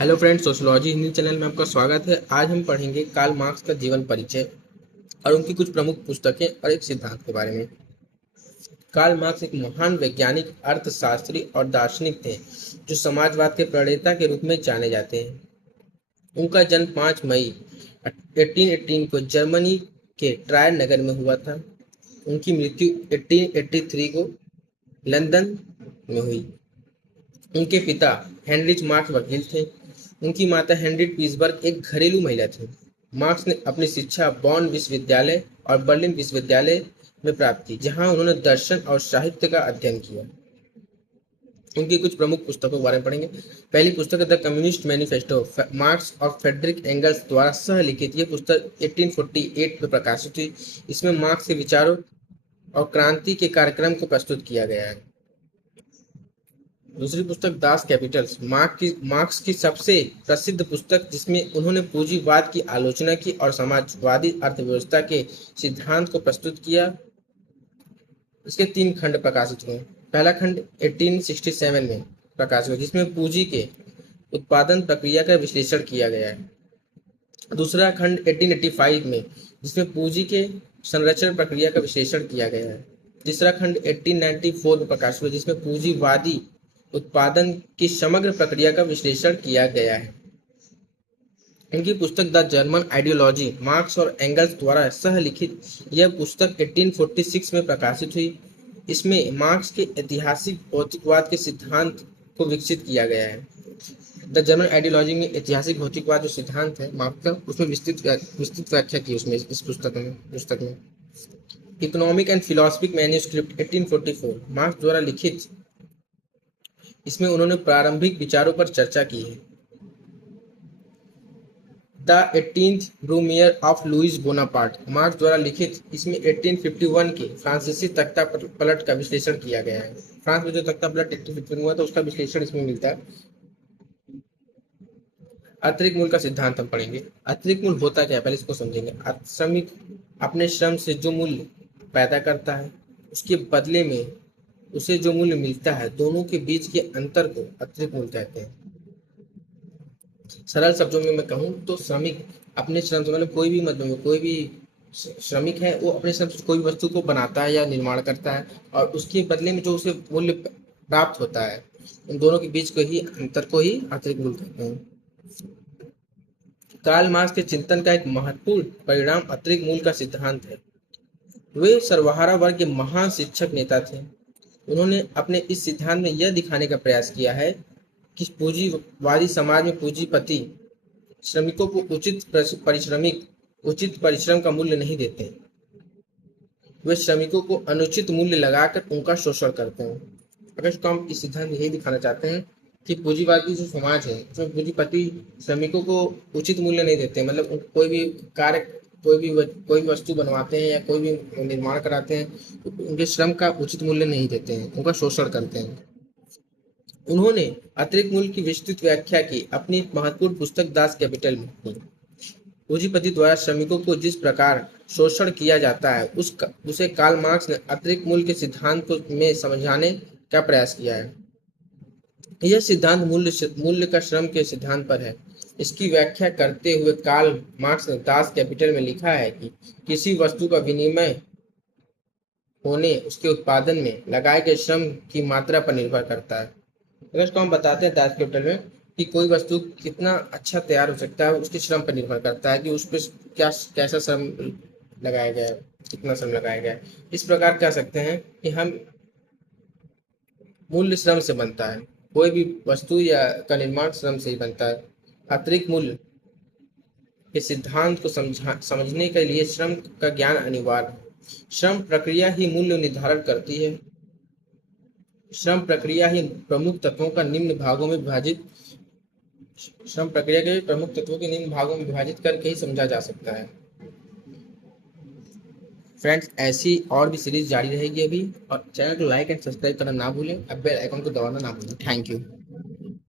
Hello friends, sociology Hindi channel में आपका स्वागत है। आज हम पढ़ेंगे कार्ल मार्क्स का जीवन परिचय और उनकी कुछ प्रमुख पुस्तकें और एक सिद्धांत के बारे में। कार्ल मार्क्स एक महान वैज्ञानिक, अर्थशास्त्री और दार्शनिक थे जो समाजवाद के प्रणेता के रूप में जाने जाते हैं। उनका जन्म 5 मई 1818 को जर्मनी के ट्रायर नगर में हुआ था। उनकी मृत्यु 1883 को लंदन में हुई। उनके पिता हेनरिच मार्क्स वकील थे। उनकी माता हेनरिट पीसबर्ग एक घरेलू महिला थी। मार्क्स ने अपनी शिक्षा बॉन विश्वविद्यालय और बर्लिन विश्वविद्यालय में प्राप्त की, जहां उन्होंने दर्शन और साहित्य का अध्ययन किया। उनकी कुछ प्रमुख पुस्तकों के बारे में पढ़ेंगे। पहली पुस्तक है द कम्युनिस्ट मैनिफेस्टो, मार्क्स और फ्रेडरिक एंगल्स द्वारा सह लिखित। ये पुस्तक 1848 में प्रकाशित हुई। इसमें मार्क्स के विचारों और क्रांति के कार्यक्रम को प्रस्तुत किया गया है। दूसरी पुस्तक दास कैपिटल्स, मार्क्स की सबसे प्रसिद्ध पुस्तक, जिसमें उन्होंने पूंजीवाद की आलोचना की और समाजवादी अर्थव्यवस्था के सिद्धांत को प्रस्तुत किया। इसके 3 खंड प्रकाशित हुए। पहला खंड 1867 में प्रकाशित हुआ, जिसमें पूंजी के उत्पादन प्रक्रिया का विश्लेषण किया गया है। दूसरा खंड 1885 में, जिसमें पूंजी के संरक्षण प्रक्रिया का विश्लेषण किया गया है। तीसरा खंड 1894 में प्रकाशित हुआ, जिसमें पूंजीवादी उत्पादन की समग्र प्रक्रिया का विश्लेषण किया गया है। उनकी पुस्तक द जर्मन आइडियोलॉजी, मार्क्स और एंगल्स द्वारा सह लिखित, यह पुस्तक 1846 में प्रकाशित हुई। इसमें मार्क्स के ऐतिहासिक भौतिकवाद के सिद्धांत को विकसित किया गया है। द जर्मन आइडियोलॉजी में ऐतिहासिक भौतिकवाद जो सिद्धांत है मार्क्स का, उसमें विस्तृत व्याख्या की उसमें इस पुस्तक में। Economic and philosophic manuscript 1844, marks द्वारा लिखित। इसमें उन्होंने प्रारंभिक विचारों पर चर्चा की है। The 18th Brumaire of Louis Bonaparte, Marx द्वारा लिखित। इसमें 1851 के फ्रांसीसी तख्ता पलट का विश्लेषण किया गया है। फ्रांस में जो तख्ता पलट 1851 हुआ था, उसका विश्लेषण इसमें मिलता है। अतिरिक्त मूल्य का सिद्धांत हम पढ़ेंगे। अतिरिक्त मूल्य होता क्या है, पहले इसको समझेंगे। श्रमिक अपने श्रम से जो मूल्य पैदा करता है, उसके बदले में उसे जो मूल्य मिलता है, दोनों के बीच के अंतर को अतिरिक्त मूल्य कहते हैं। सरल शब्दों में मैं कहूँ तो श्रमिक अपने श्रम से, मतलब कोई भी श्रमिक है, वो अपने श्रम से कोई वस्तु को बनाता है या निर्माण करता है, और उसके बदले में जो उसे मूल्य प्राप्त होता है, उन दोनों के बीच को ही अंतर को ही अतिरिक्त मूल्य कहते हैं। कार्ल मार्क्स के चिंतन का एक महत्वपूर्ण परिणाम अतिरिक्त मूल्य का सिद्धांत है। वे सर्वहारा वर्ग के महान शिक्षक नेता थे। उन्होंने अपने इस सिद्धांत में यह दिखाने का प्रयास किया है कि पूंजीवादी समाज में पूंजीपति श्रमिकों को उचित परिश्रम का मूल्य नहीं देते। वे श्रमिकों को अनुचित मूल्य लगाकर उनका शोषण करते हैं। अगर इसको हम इस सिद्धांत में यही दिखाना चाहते हैं कि पूंजीवादी जो समाज है, उसमें पूंजीपति श्रमिकों को उचित मूल्य नहीं देते। मतलब कोई भी कार्य, कोई भी वस्तु बनवाते हैं या कोई भी निर्माण कराते हैं, तो उनके श्रम का उचित मूल्य नहीं देते हैं, उनका शोषण करते हैं। उन्होंने अतिरिक्त मूल्य की विस्तृत व्याख्या की अपनी महत्वपूर्ण पुस्तक दास कैपिटल में। पूंजीपति द्वारा श्रमिकों को जिस प्रकार शोषण किया जाता है, उसे कार्ल मार्क्स ने अतिरिक्त मूल्य के सिद्धांत में समझाने का प्रयास किया है। यह सिद्धांत मूल्य का श्रम के सिद्धांत पर है। इसकी व्याख्या करते हुए कार्ल मार्क्स ने दास कैपिटल में लिखा है कि किसी वस्तु का विनिमय होने उसके उत्पादन में लगाए गए श्रम की मात्रा पर निर्भर करता है। अगर इसको हम बताते हैं दास कैपिटल में कि कोई वस्तु कितना अच्छा तैयार हो सकता है, उसके श्रम पर निर्भर करता है कि उस पर कैसा श्रम लगाया गया है, कितना श्रम लगाया गया है। इस प्रकार कह सकते हैं कि हम मूल्य श्रम से बनता है, कोई भी वस्तु या का निर्माण श्रम से ही बनता है। अतिरिक्त मूल्य के सिद्धांत को समझने के लिए श्रम का ज्ञान अनिवार्य है। श्रम प्रक्रिया ही मूल्य निर्धारण करती है। श्रम प्रक्रिया के प्रमुख तत्वों के निम्न भागों में विभाजित करके ही समझा जा सकता है। फ्रेंड्स, ऐसी और भी सीरीज जारी रहेगी अभी, और चैनल को लाइक एंड सब्सक्राइब करना ना भूलें, और बेल आइकन को दबाना ना भूलें। Thank you.